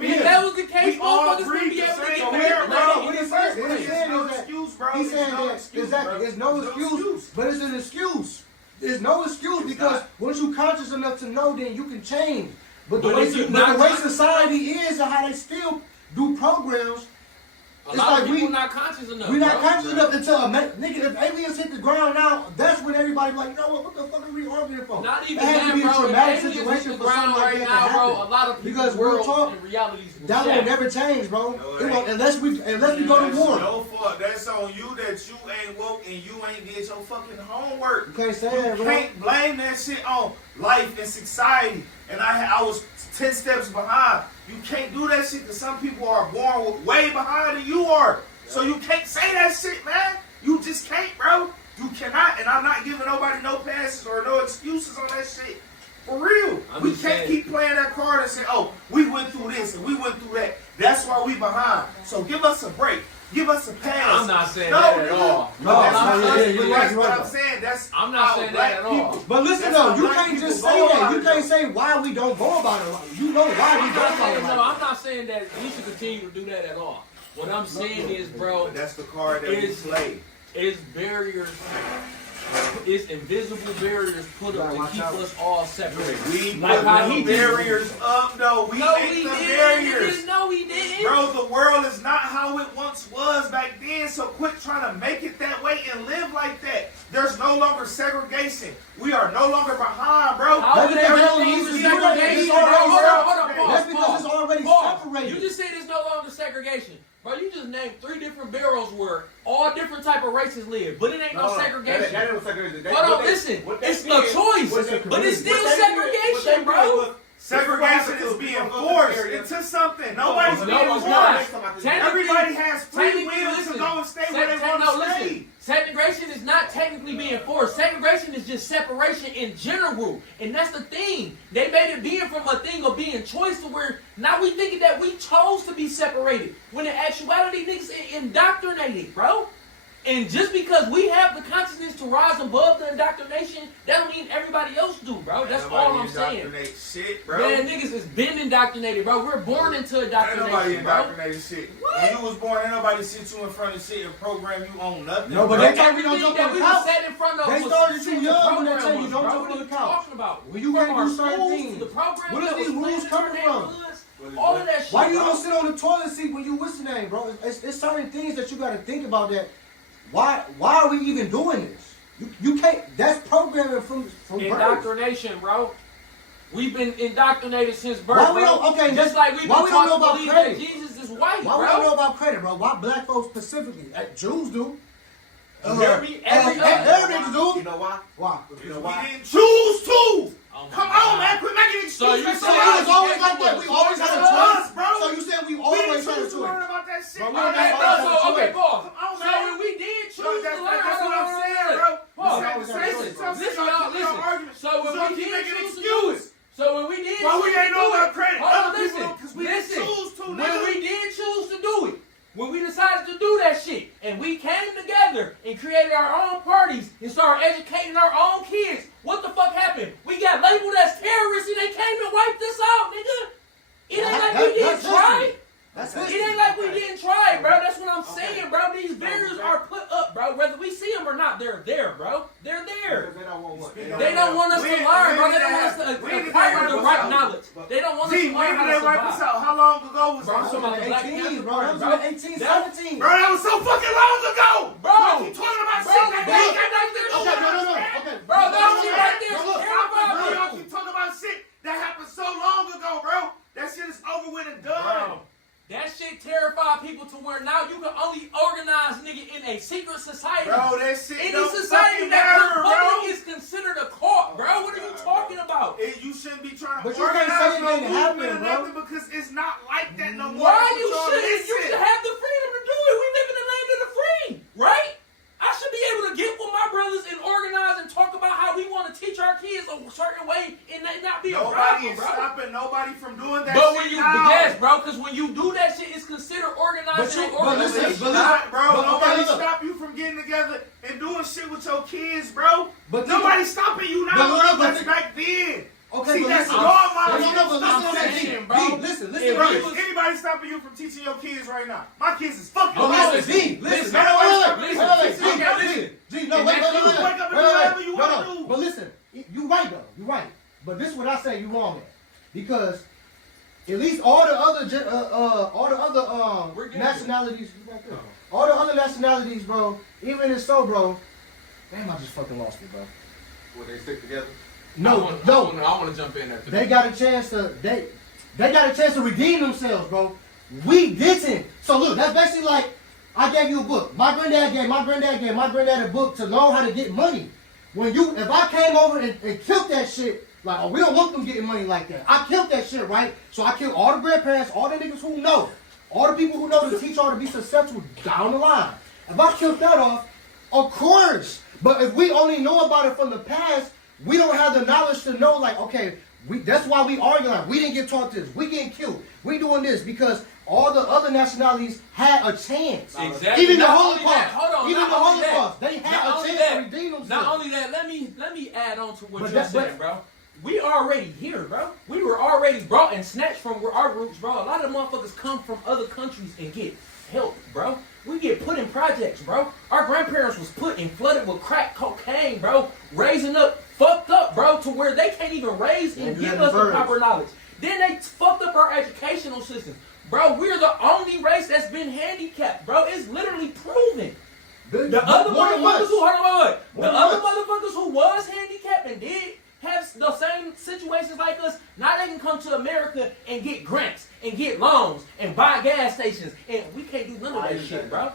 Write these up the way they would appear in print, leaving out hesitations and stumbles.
If that was the case, motherfuckers wouldn't be able to get married. What he's saying is that he's saying that exactly. It's no excuse, but it's an excuse. There's no excuse because once you're conscious enough to know, then you can change. But the way society is and how they still do programs, a lot of people not conscious enough. We're not conscious enough until nigga, if aliens hit the ground now, that's when everybody like, you know what the fuck are we arguing for? Not even it has that, to be a bro. traumatic situation for something like that to happen. Bro, a lot of because real talk, in reality that will never change, bro. Unless we go to war. No fuck. That's on you that you ain't woke and you ain't did your fucking homework. You can't say that, bro. You can't blame that shit on life and society. And I was 10 steps behind. You can't do that shit because some people are born way behind than you are. So you can't say that shit, man. You just can't, bro. You cannot. And I'm not giving nobody no passes or no excuses on that shit. For real. We can't keep playing that card and say, oh, we went through this and we went through that. That's why we behind. So give us a break. Give us a pass. I'm not saying that at all. That's what I'm saying. I'm not saying that at all. But listen though, you can't just say that. You can't say why we don't go about it. You know why we don't go about it. No, I'm not saying that we should continue to do that at all. What I'm saying is, bro, that's the card that we play. It's barriers. It's invisible barriers put up to keep us all separated. We put the barriers up, though. We make the barriers. No, we didn't. Bro, the world is not how it once was back then, so quit trying to make it that way and live like that. There's no longer segregation. We are no longer behind, bro. That's because it's already separated. You just said there's no longer segregation. Bro, you just named 3 different barrels where all different type of races live, but it ain't no segregation. That ain't no segregation. Hold on, listen. It's a choice, but it's still segregation, bro. Segregation is being forced into something. Nobody's being forced. Everybody has free will to go and stay where they want to stay. Segregation is not technically being forced. Segregation is just separation in general. And that's the thing. They made it being from a thing of being choice to where now we thinking that we chose to be separated. When in actuality, niggas indoctrinated, bro. And just because we have the consciousness to rise above the indoctrination, that don't mean everybody else do, bro. That's all I'm saying. Shit, bro. Man, niggas is been indoctrinated, bro. We're born into indoctrination, ain't nobody indoctrinated shit. What? When you was born, ain't nobody sit you in front of shit and program you on nothing. No, but they told me don't jump on the couch. Sat in front of they started you young when they tell you don't jump on the couch. Talking about? When you can't do certain things. The program where does these rules coming from? All of that shit. Why you don't sit on the toilet seat when you what's the name, bro? It's certain things that you got to think about that. Why are we even doing this? You can't. That's programming from indoctrination, birth. Bro. We've been indoctrinated since birth. Why we don't? Okay, just like we've been taught to believe that Jesus is white, Why bro. we don't know about credit, bro? Why black folks specifically? Jews do. Every niggas do. You know why? Why? You know why? We didn't choose to. Come on, man. Quit making excuses. So you said it was always like that. We always had a choice, bro. So you said we always had a choice. Learn about that shit. Okay, Paul. Come on, so man. when we did choose to learn, that's what I'm saying, bro. Paul, listen. So when we did choose to do it. So when we did choose to do it. credit. Listen. When we did choose to do it. When we decided to do that shit, and we came together and created our own parties and started educating our own kids, what the fuck happened? We got labeled as terrorists and they came and wiped us out, nigga. It ain't like we didn't try. It ain't like we didn't try, bro. That's what I'm saying, bro. These barriers are put up, bro. Whether we see them or not, they're there, bro. They're there. They don't want us to learn, bro. They don't want us to acquire the right knowledge. They don't want us to learn how to survive. How long ago was that? Bro, I'm 18, bro. That was 18, 17. Bro, that was so fucking long ago. Bro, you talking about shit that ain't got nothing to do with it. Bro, that shit right there. Y'all keep talking about shit that happened so long ago, bro. That shit is over with and done. That shit terrified people to where now you can only organize, nigga, in a secret society. Bro, that shit any don't society fucking that matter, public is considered a cult, bro. What are you talking about? You shouldn't be trying to organize no movement or nothing because it's not like that no more. Why you shouldn't? You should have the freedom to do it. We live in the land of the free, right? I should be able to get with my brothers and organize and talk about how we want to teach our kids a certain way and that not be a problem, bro. Nobody is stopping nobody from doing that but shit when you, now. yes, bro, because when you do that shit, it's considered organizing. Nobody stop you from getting together and doing shit with your kids, bro. But nobody stopping you now. That's back then. Okay, see, but that's listen, your my No, but listen on that, G. saying, bro. Listen, If Bro, we is was- anybody stopping you from teaching your kids right now? My kids is fucking. No, Oh, listen, G. Listen. Man, Wait, listen. G. No, And wait. that's you. Wake up and do whatever you want to do. But listen, you right though. You right. But this is what I say you wrong at, because at least all the other We're getting nationalities, all the other nationalities, bro. Even if so, bro. Damn, I just fucking lost it, bro. Will they stick together? No. I want to jump in there. They got a chance to they got a chance to redeem themselves, bro. We didn't. So look, that's basically like I gave you a book. My granddad gave my granddad a book to learn how to get money. If I came over and killed that shit, like, oh, we don't want them getting money like that. I killed that shit, right? So I killed all the grandparents, all the niggas who know, all the people who know to teach y'all to be successful down the line. If I killed that off, of course. But if we only know about it from the past, we don't have the knowledge to know, like, okay, that's why we argue, like, we didn't get taught this. We getting killed. We doing this because all the other nationalities had a chance. Exactly. Even the Not only Holocaust. that, hold on, Even the not only that. Holocaust. They had Not a only chance that. to redeem themselves. Not only that, let me add on to what But you're that- saying, bro. We already here, bro. We were already brought and snatched from our roots, bro. A lot of motherfuckers come from other countries and get help, bro. We get put in projects, bro. Our grandparents was put and flooded with crack cocaine, bro. Raising up, fucked up, bro, to where they can't even raise and Yeah, give the us the birds. proper knowledge. Then they fucked up our educational system. Bro, we're the only race that's been handicapped, bro. It's literally proven. The other motherfuckers who motherfuckers who was handicapped and did have the same situations like us, now they can come to America and get grants and get loans and buy gas stations, and we can't do none of Why that is shit, that? bro.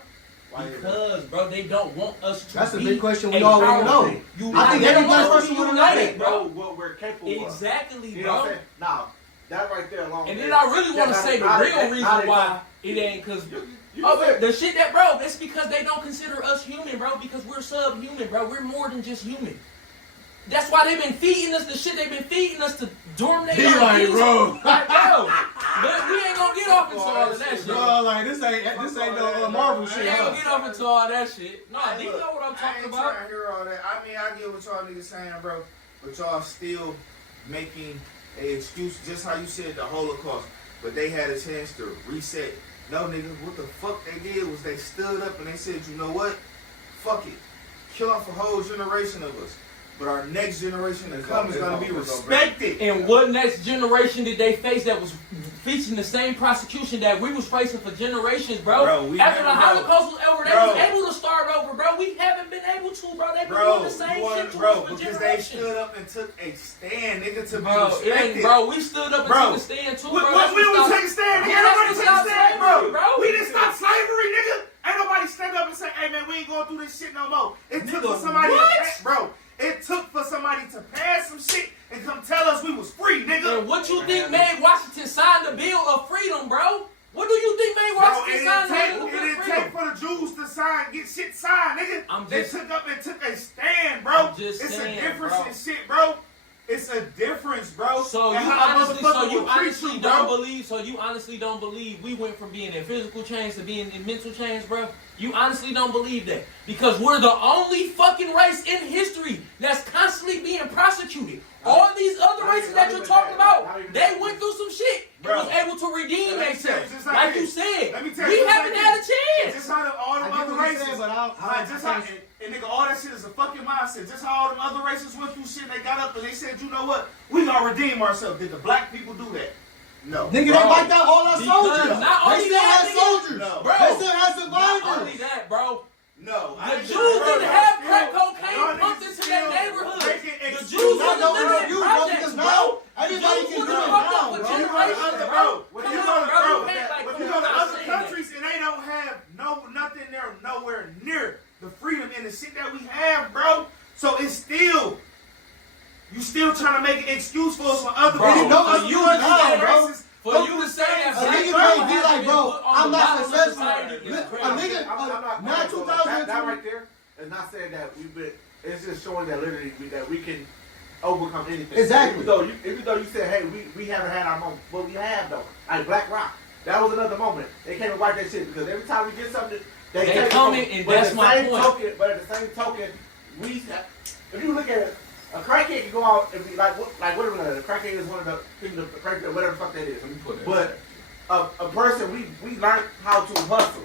Why is that? Because, bro, they don't want us to That's a be big question we a already powerful know. united. I think They every don't want black us to person be would united, Know bro. what we're capable of. Exactly, You know what I'm bro. saying? Now, that right there alone. And then I really want to say the real reason why it ain't because the shit that, bro, it's because they don't consider us human, bro, because we're subhuman, bro. We're more than just human. That's why they've been feeding us the shit they've been feeding us to dominate our like, genes. bro. Like, bro. But we ain't gonna get off into all of that shit. Bro, like this ain't no Marvel We shit. ain't gonna Huh? get off into all that shit. No, Hey, you look, know what I'm I talking ain't about. trying to hear all that. I mean, I get what y'all niggas saying, bro. But y'all still making an excuse, just how you said the Holocaust. But they had a chance to reset. No, nigga, what the fuck they did was they stood up and they said, you know what? Fuck it. Kill off a whole generation of us. But our next generation to come is going to be respected. And what next generation did they face that was facing the same prosecution that we was facing for generations, bro? Bro, After the never, Holocaust was over, they bro. was able to start over, bro. We haven't been able to, bro. They've been Bro, doing the same you want, shit to bro, us for because they generations. stood up and took a stand, nigga, to Bro, be it respected. ain't, bro, we stood up and Bro, took a stand too, We bro. don't take a stand, nigga. Yeah, Nobody that's take a what stand, slavery, bro. bro. We didn't stop slavery, nigga. Ain't nobody stand up and say, hey, man, we ain't going through this shit no more. It took for somebody what? It took for somebody to pass some shit and come tell us we was free, nigga. And what you think made Washington sign the Bill of Freedom, bro? What do you think made Bro, Washington sign the Bill it of didn't Freedom? take for the Jews to sign, get shit signed, nigga. They took up and took a stand, bro. I'm just it's saying, a difference bro. in shit, bro. It's a difference, bro. So And you how a honestly, motherfucker so you will treat honestly you, don't bro. believe, so you honestly don't believe we went from being in physical chains to being in mental chains, bro? You honestly don't believe that because we're the only fucking race in history that's constantly being prosecuted. All these other races that you're talking about, they went through some shit and Bro. was able to redeem Let me tell you, themselves. just Like this. you said, Let me tell we you, just haven't like had a this. chance. Just how all them I get other what you're races, saying, but just how, and nigga, all that shit is a fucking mindset. Just how all them other races went through shit, they got up and they said, you know what, we gonna redeem ourselves. Did the black people do that? No. Nigga, they Bro, wiped out all our because soldiers. not They only still that, had nigga, soldiers. no. Bro, They still had not survivors. only that, bro. No. The Jews didn't have crack cocaine pumped into their neighborhood. The Jews Not wasn't no living in you, bro, projects, because bro. now everybody Jews can do was it fucked now, up for bro. generations, Bro, when Come you on, go to bro, bro, you can't, like, when come you go to on, other saying that. countries and they don't have nothing there nowhere near the freedom and the shit that we have, bro. So it's still you still trying to make an excuse for us when other Bro, people no, other you countries now, and bro. races For go you through to the say that same A black shit, nigga people bro. can't be haven't like, been bro, put on I'm the not bottom of successful. society is A crazy. nigga, I'm not that 2002. right there is not saying that we've been. It's just showing that literally that we can overcome anything. Exactly. Even though you said, hey, we haven't had our moment, but we have though. Like Black Rock, that was another moment. They came and wiped that shit because every time we get something, they take it coming, from us. and But that's at the my same point. Token, but at the same token, if you look at it, A crackhead can go out and be like whatever. The crackhead is one of the things, whatever the fuck that is. Let me put that. But a person, we learn how to hustle.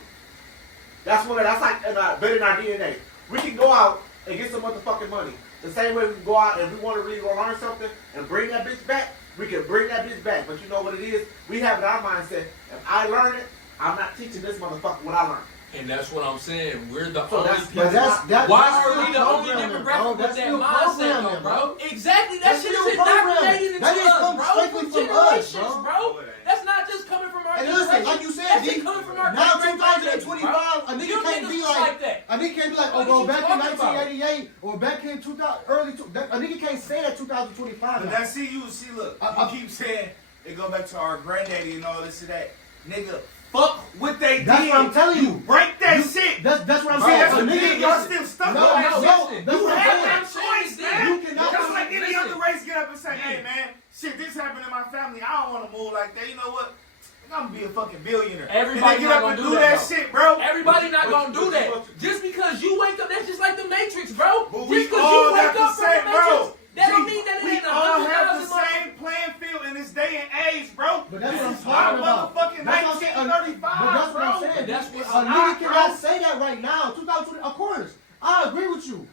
That's like better in our DNA. We can go out and get some motherfucking money. The same way we can go out and we want to really go learn something and bring that bitch back, we can bring that bitch back. But you know what it is? We have in our mindset, if I learn it, I'm not teaching this motherfucker what I learned. And that's what I'm saying. We're the So only that's- people. that's Why still are we the only programming, demographic bro. with That's that still mindset, though, programming, bro? bro. Exactly. That That's shit is still programming. indoctrinated into That didn't us, come bro. strictly For from us, generations, bro. bro. That's not just coming from our And listen, generation. like you said, that D, shit coming from our now great-great-grandparents, 2025, bro. a nigga You can't niggas be was like, that. a nigga can't be like, What oh, are go you back in talking about? 1988 or back in 2000, early, a nigga can't say that 2025. But now. that's see, look, you keep saying they go back to our granddaddy and all this and that. Nigga, fuck what they That's did. what I'm telling you. Break that shit. That's what I'm Bro, saying. that's A the nigga, thing. Y'all still stuck no, on that no, shit. that's You what I'm have saying. that choice, man. You cannot- Just like any listen. other race get up and say, hey, man, shit, this happened in my family. I don't want to move like that. You know what? I'm going to be a fucking billionaire. Everybody and they not get up gonna and do do that, that though. shit, bro. Everybody not gonna do that. what- Just because you wake up, that's just like the Matrix, bro. But Just we because all you wake got the up from the same, Matrix, bro. that don't mean that it we ain't all have the 100,000 same playing field in this day and age, bro. But that's what I'm This is talking our about. motherfucking That's what I'm saying. 1935, But that's what I'm bro. saying. That's what A I'm nigga bro. cannot say that right now. 2020, of course. I agree with you.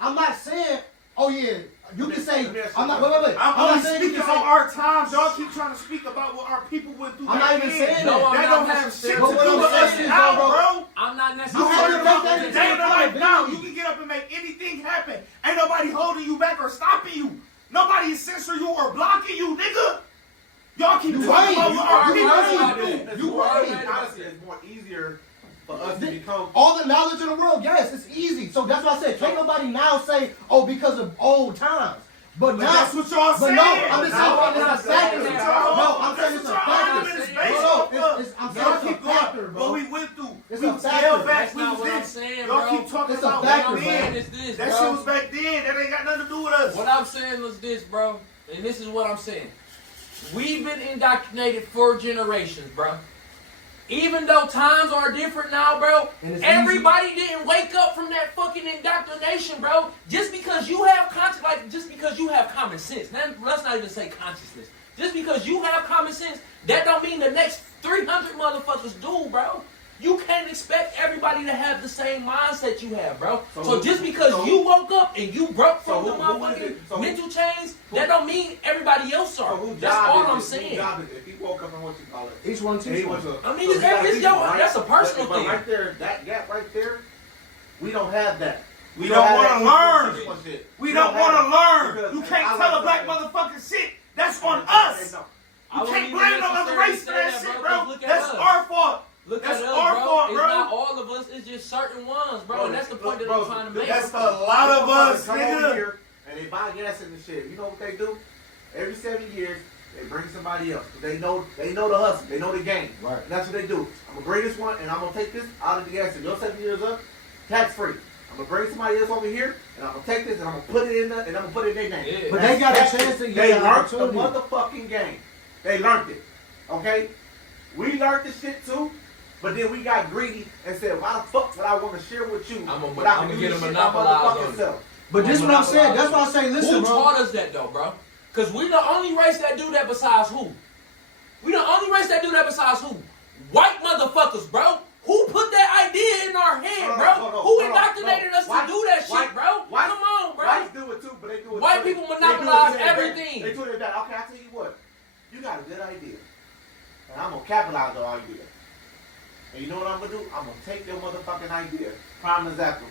I'm not saying, oh yeah, you can say, I'm not, wait. I'm not only saying you speaking can on say, our times. Y'all keep trying to speak about what our people went through. I'm not back even then. saying No, that. I'm That not don't have shit to necessarily. But do what with I'm us saying is, now, bro, bro. I'm not You necessarily. have to make that In the into day of the life now, accountability. you can get up and make anything happen. Ain't nobody holding you back or stopping you. Nobody is censoring you or blocking you, nigga. Y'all keep You talking right. about what our You people right. went through. You right. Honestly, it's more easier for us to become. All the knowledge in the world, yes, it's easy. So that's why I said, can't nobody now say, oh, because of old times. But But now, that's what y'all but saying. no, I'm just No, saying it's a factor. saying that, bro. No, I'm saying That's it's a what y'all argument factor. is saying. based No, off of. I'm Y'all saying it's a keep going, factor, bro. what we went through. It's We a was factor. held back. That's We not was what I'm this. saying, Y'all bro. keep talking It's a about factor, back bro. then. It's this, That bro. shit was back then. That ain't got nothing to do with us. What I'm saying was this, bro, and this is what I'm saying. We've been indoctrinated for generations, bro. Even though times are different now, bro, And it's everybody didn't wake up from that fucking indoctrination, bro. Just because you have just because you have common sense. Now, let's not even say consciousness. Just because you have common sense, that don't mean the next 300 motherfuckers do, bro. You can't expect everybody to have the same mindset you have, bro. So just because you woke up and you broke from the motherfucking mental chains, that don't mean everybody else So are. whose That's job all is I'm it? saying. Whose job is it? If he woke up and what you call it? Each one And teach he one. went to. I mean, so it's he got every- teach yo, him, right? that's a personal But thing. right there, that gap right there, we don't have that. We don't have want that to learn. teach one shit. We don't want have to it. learn. Because You can't I tell a like black that. motherfucking shit. That's on us. No. I You wouldn't can't even blame no other necessarily race for say that that, shit, bro, bro. 'cause look at That's us. our fault. Look That's at us, our bro. fault, It's bro. not all of us. It's just certain ones, bro. And that's the point that Bro, I'm trying to make. That's a lot of us, Come over nigga. here and they buy gas in the shit. You know what they do? Every 7 years, they bring somebody else. They know the hustle. They know the game. Right. And that's what they do. I'm gonna bring this one and I'm gonna take this out of the gas. And your 7 years up, tax free. I'm gonna bring somebody else over here and I'm gonna take this and I'm gonna put it in the and I'm gonna put it in their name. Yeah. But they got a chance to They get an learned the opportunity. motherfucking game. They learned it. Okay? We learned this shit too, but then we got greedy and said, why the fuck would I want to share with you I'ma without get doing a shit my monopolize on motherfucking it. self? But this is what I'm saying. That's why I say, listen, Who bro. taught us that though, bro? Because we the only race that do that besides who? We the only race that do that besides who? White motherfuckers, bro. Who put that idea in our head, bro? Who indoctrinated us to do that shit, bro? Come on, bro. Whites do it too, but they do it. White people monopolize everything. They do it that. Okay, I tell you what. You got a good idea, and I'm gonna capitalize on your idea. And you know what I'm gonna do? I'm gonna take your motherfucking idea. Prime example.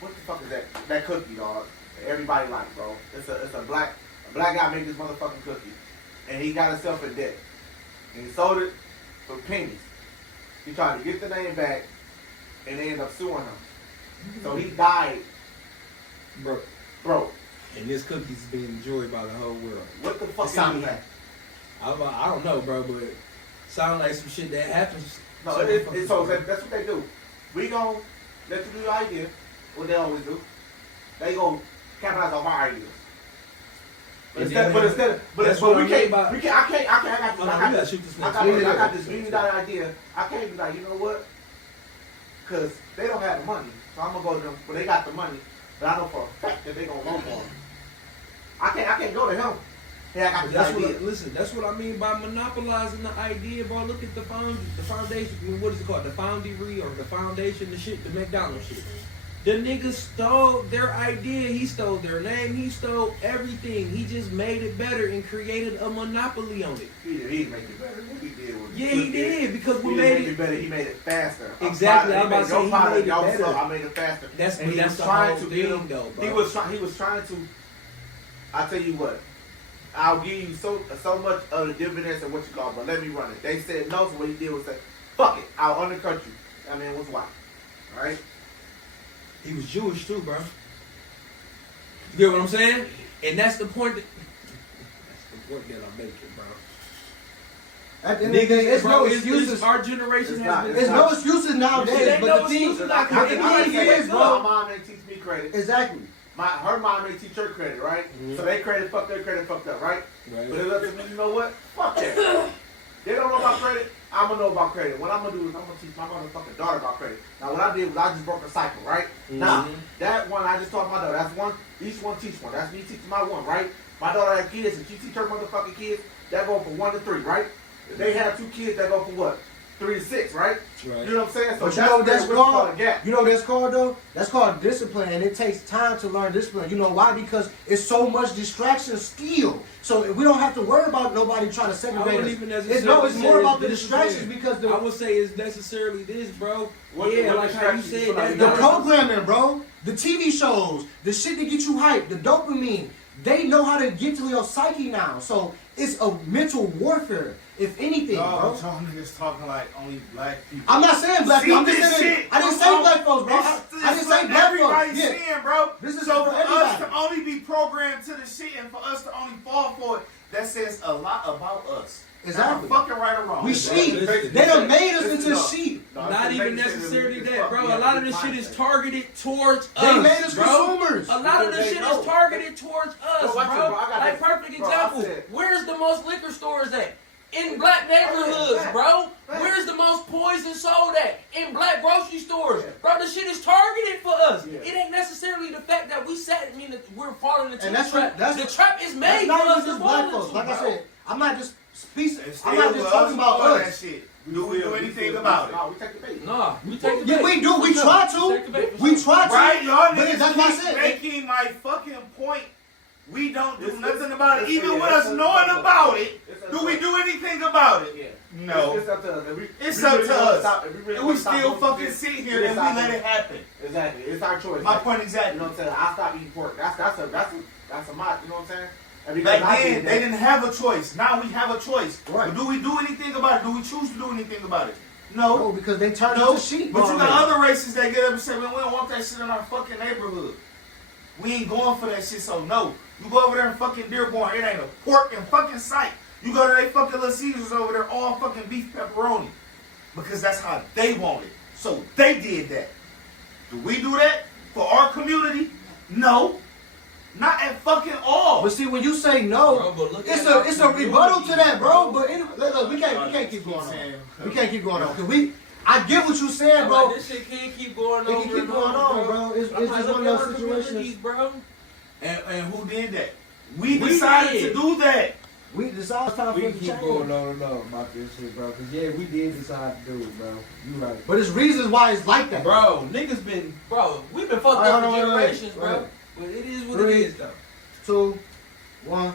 What the fuck is that? That cookie, dog. That everybody likes, bro. It's a black guy made this motherfucking cookie, and he got himself in debt, and he sold it for pennies. He tried to get the name back, and they ended up suing him. So he died broke. And this cookie's being enjoyed by the whole world. What the fuck It is sounded that? I don't know, bro, but sound like some shit that happens. No, that's what they do. We gon' let you do your idea. What they always do. They gon' capitalize on our ideas. But And instead, then- but that's but what we I mean can't, by- I got Hold on, we gotta shoot this I next got, one. I got this $1 million idea. I can't be like, you know what? Because they don't have the money. So I'm going to go to them, but they got the money. but I know for a fact that they gonna vote for him. I can't go to him. Yeah, I got the That's idea. listen, that's what I mean by monopolizing the idea, bro. Look at the foundation. I mean, what is it called? The foundry or the foundation, the shit, the McDonald's shit. The nigga stole their idea. He stole their name. He stole everything. He just made it better and created a monopoly on it. He didn't make it better. What he did was He did because we he made didn't make it it better. He made it faster. Exactly, I was about to say, he made it y'all better. slow. I made it faster. That's And he that's was the trying whole to get thing, him. though, bro. He was trying to. I tell you what. I'll give you so much of the dividends and what you call, but let me run it. They said no, so what he did was say, "Fuck it, I'll undercut you." That man was white, all right? He was Jewish too, bro. You get what I'm saying? And that's the point. That's the point that I'm making, bro. At the end of the day, it's no excuses. Our generation It's has not. been. It's no excuses It nowadays. ain't But no the thing, excuses. Like, but the I thing say, is, My bro. mom ain't teach me credit. Exactly. Her mom ain't teach her credit, right? Mhm. So they credit fucked their credit fucked up, right? Right. But it's up to me, you know what? Fuck that. They don't know about credit. I'm gonna know about credit. What I'm gonna do is I'm gonna teach my motherfucking daughter about credit. Now what I did was I just broke a cycle, right? Now that one I just taught my daughter. That's one. Each one teach one. That's me teaching my one, right? My daughter has kids and she teach her motherfucking kids. That go from 1 to 3, right? If they have 2 kids, that go from what? 3 to 6, right? Right. You know what I'm saying? So But you know what that's what's called? a gap. You know what that's called though? That's called discipline, and it takes time to learn discipline. You know why? Because it's so much distraction still. So we don't have to worry about nobody trying to I segregate wouldn't us. even It's necessarily more say about the it's distractions discipline. because I the would say it's necessarily this, bro. What- Yeah, what like how you distractions said you that. feel the like programming, bro, the TV shows, the shit that get you hyped, the dopamine. They know how to get to your psyche now. So it's a mental warfare, if anything, bro. Y'all niggas talking like only black people. I'm not saying black people. I'm just this saying. shit. I didn't say black folks, bro. I didn't say black Everybody folks. Yeah. seeing, bro. This is so for for us everybody. to only be programmed to the shit and for us to only fall for it, that says a lot about us. Exactly. Am I fucking right or wrong? We sheep. listen, They done made us listen, into no. sheep. No, Not it's even basically necessarily it's that, fuck- bro. yeah, A lot of it's this shit is mindset. targeted towards They us, made us bro. consumers. A lot of Because this they shit know. is targeted towards us, Bro, watch it, bro. bro. I got Like this. perfect Bro, I example. said- Where's the most liquor stores at? In black neighborhoods, Fact. bro. Fact. Where's the most poison sold at? In black grocery stores. Yeah. Bro, this shit is targeted for us. Yeah. It ain't necessarily the fact that we sat, mean that we're falling into And the that's trap. what- The trap is That's made for not us even to just fall black into, folks. Like I bro. said, I'm not just speaking. It's I'm still not just with talking about all that us. shit. Do we do anything about it? No, we take the bait. Nah, we take the Yeah, bait. we do. We For try sure. Take the bait to. for We sure. try to. Right, y'all But niggas that's what I keep said. making my fucking point. We don't do It's- nothing about it. it's- Even yeah, with us it's- knowing about it, it's- do we do anything about it? Yeah. No. It's up to us. If we- It's we up really to wanna us. stop- if we really And we wanna stop still doing fucking this, sit we here and we decide let to- it happen. Exactly. It's our choice. My Like, point You exactly. know what I'm saying? I stopped eating pork. That's a my. You know what I'm saying? And because Back I then, did they that- didn't have a choice. Now we have a choice. Right. But do we do anything about it? Do we choose to do anything about it? No, No. because they turned No. into sheep. But you got already. other races that get up and say, man, we don't want that shit in our fucking neighborhood. We ain't going for that shit, so no. You go over there in fucking Dearborn, it ain't a pork in fucking sight. You go to they fucking Little Caesars over there, all fucking beef pepperoni. Because that's how they want it. So they did that. Do we do that for our community? No. Not at fucking all. But see, when you say no, Bro, but look it's at our a rebuttal to community, that, bro. But look, we can't keep going on. We can't keep going on because I get what you're saying, I'm bro. like, this shit can't keep going It on. can keep going on, bro. It's I'm like, just look one of at those our situations. communities, bro. And who did that? We We decided did. to do that. We decided time for We it can to keep change. going on and on about this shit, bro. Cause yeah, we did decide to do it, bro. You right. But there's reasons why it's like that. Bro, niggas been, bro, we've been fucked Alright, up hold for on, wait, generations, wait, bro. wait. But it is what 3, it is, though. 2, 1.